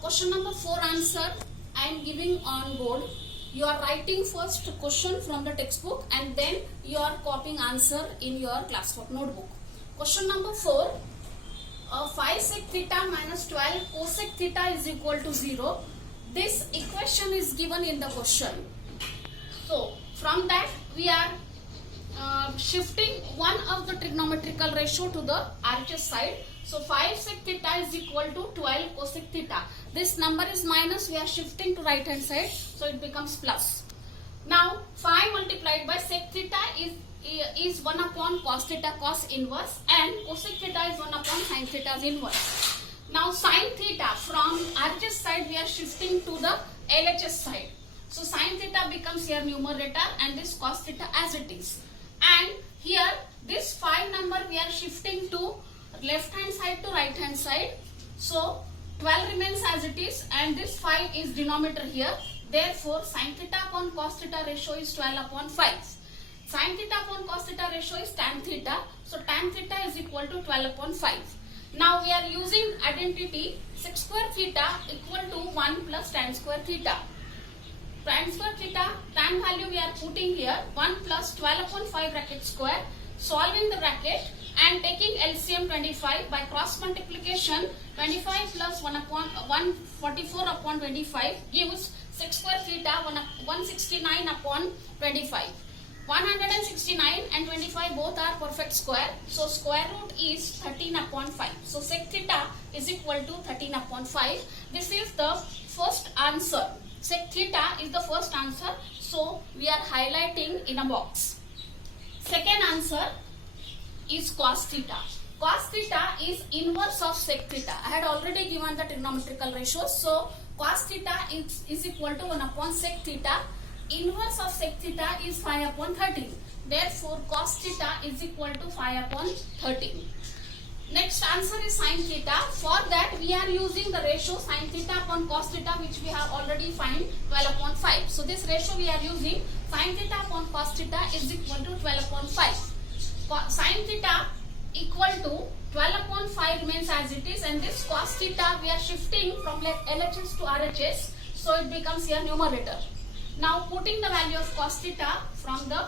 Question number 4 answer I am giving on board. You are writing first question from the textbook and then you are copying answer in your classwork notebook. Question number 4. 5 sec theta minus 12 cosec theta is equal to 0. This equation is given in the question. So from that we are shifting one of the trigonometrical ratio to the RHS side. So 5 sec theta is equal to 12 cosec theta. This number is minus, we are shifting to right hand side, so it becomes plus. Now 5 multiplied by sec theta is 1 upon cos theta cos inverse, and cosec theta is 1 upon sin theta's inverse. Now sin theta from RHS side we are shifting to the LHS side. So sin theta becomes here numerator and this cos theta as it is. And here this 5 number we are shifting to left hand side to right hand side. So 12 remains as it is and this 5 is denominator here. Therefore sin theta upon cos theta ratio is 12 upon 5. Sin theta upon cos theta ratio is tan theta. So tan theta is equal to 12 upon 5. Now we are using identity sec square theta equal to 1 plus tan square theta. Tan square theta, tan value we are putting here 1 plus 12 upon 5 bracket square, solving the bracket and taking LCM 25 by cross multiplication. 25 plus 144 upon 25 gives sec square theta 169 upon 25. 169 and 25 both are perfect square, so square root is 13 upon 5. So sec theta is equal to 13 upon 5. This is the first answer. Sec theta is the first answer, so we are highlighting in a box. Second answer is cos theta. Cos theta is inverse of sec theta. I had already given the trigonometrical ratios, so cos theta is equal to 1 upon sec theta. Inverse of sec theta is 5 upon 13. Therefore cos theta is equal to 5 upon 13. Next answer is sin theta. For that we are using the ratio sin theta upon cos theta, which we have already find 12 upon 5. So this ratio we are using, sin theta upon cos theta is equal to 12 upon 5. Sin theta equal to 12 upon 5 remains as it is, and this cos theta we are shifting from LHS to RHS, so it becomes here numerator. Now putting the value of cos theta from the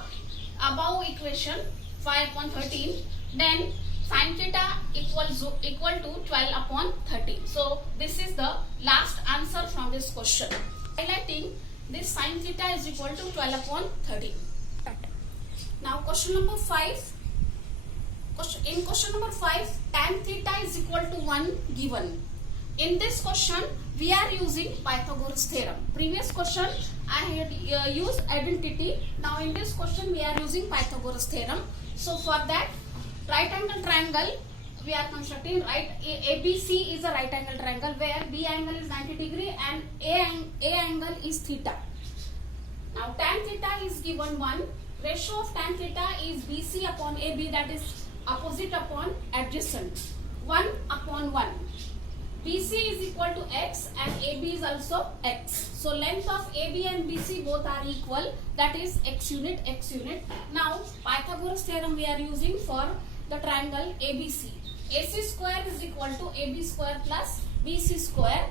above equation 5 upon 13, then sin theta equal to 12 upon 13. So this is the last answer from this question. Highlighting this sin theta is equal to 12 upon 13. Now question number 5. In question number 5, tan theta is equal to 1 given. In this question we are using Pythagoras theorem. Previous question I had used identity. Now in this question we are using Pythagoras theorem. So for that, right angle triangle we are constructing. Right, ABC is a right angle triangle where B angle is 90 degree and A angle is theta. Now tan theta is given 1. Ratio of tan theta is BC upon AB, that is opposite upon adjacent, 1 upon 1. BC is equal to x and AB is also x. So length of AB and BC both are equal, that is x unit, x unit. Now Pythagoras theorem we are using for the triangle ABC. AC square is equal to AB square plus BC square.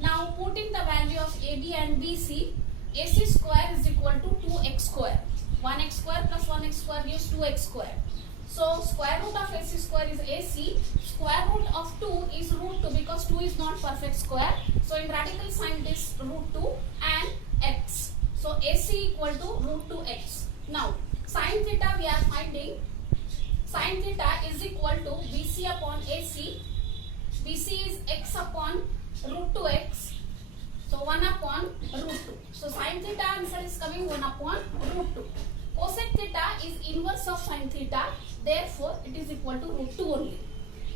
Now putting the value of AB and BC, AC square is equal to 2x square. 1x square plus 1x square gives 2x square. So square root of AC square is AC. Square root of 2 is root 2 because 2 is not perfect square. So in radical sign this root 2 and x. So AC equal to root 2x. Now sin theta we are finding. Sin theta is equal to BC upon AC. BC is x upon root 2x. So 1 upon root 2. So sin theta answer is coming 1 upon root 2. Cosec theta is inverse of sin theta. Therefore it is equal to root 2 only.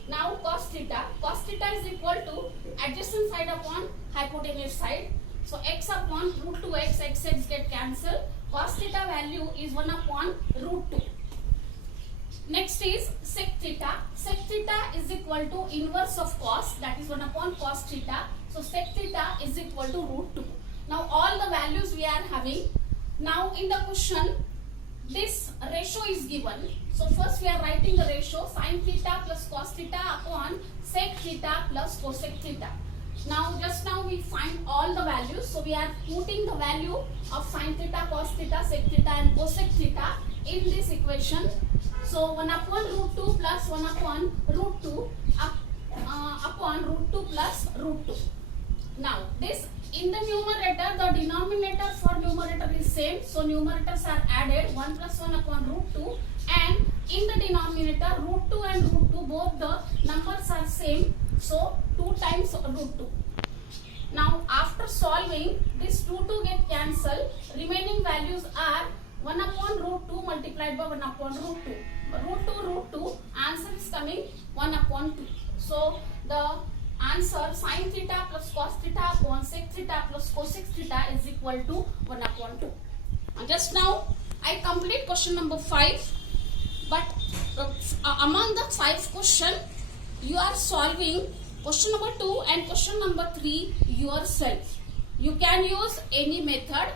Now cos theta. Cos theta is equal to adjacent side upon hypotenuse side. So x upon root 2x, x get cancelled. Cos theta value is 1 upon root 2. Next is sec theta. Sec theta is equal to inverse of cos, that is 1 upon cos theta. So sec theta is equal to root 2. Now all the values we are having. Now in the question this ratio is given. So first we are writing the ratio sin theta plus cos theta upon sec theta plus cosec theta. Now just now we find all the values. So we are putting the value of sin theta, cos theta, sec theta and cosec theta in this equation. So 1 upon root 2 plus 1 upon root 2 upon root 2 plus root 2. Now this in the numerator, the denominator for numerator is same. So numerators are added 1 plus 1 upon root 2, and in the denominator root 2 and root 2 both the numbers are same. So 2 times root 2. Now after solving, this 2 get cancelled. Remaining values are 1 upon root 2 multiplied by 1 upon root 2. Root 2, answer is coming 1 upon 2. So the answer sin theta plus cos theta upon sec theta plus cosec theta is equal to 1 upon 2. Just now I complete question number 5. But among the 5 question, you are solving question number 2 and question number 3 yourself. You can use any method,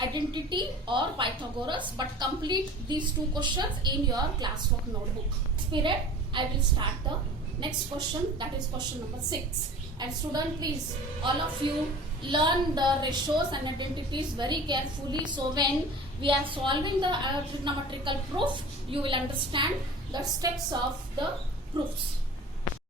identity or Pythagoras, but complete these 2 questions in your classwork notebook. This period, I will start the next question, that is question number 6. And student, please, all of you learn the ratios and identities very carefully. So when we are solving the trigonometrical proof, you will understand the steps of the proofs.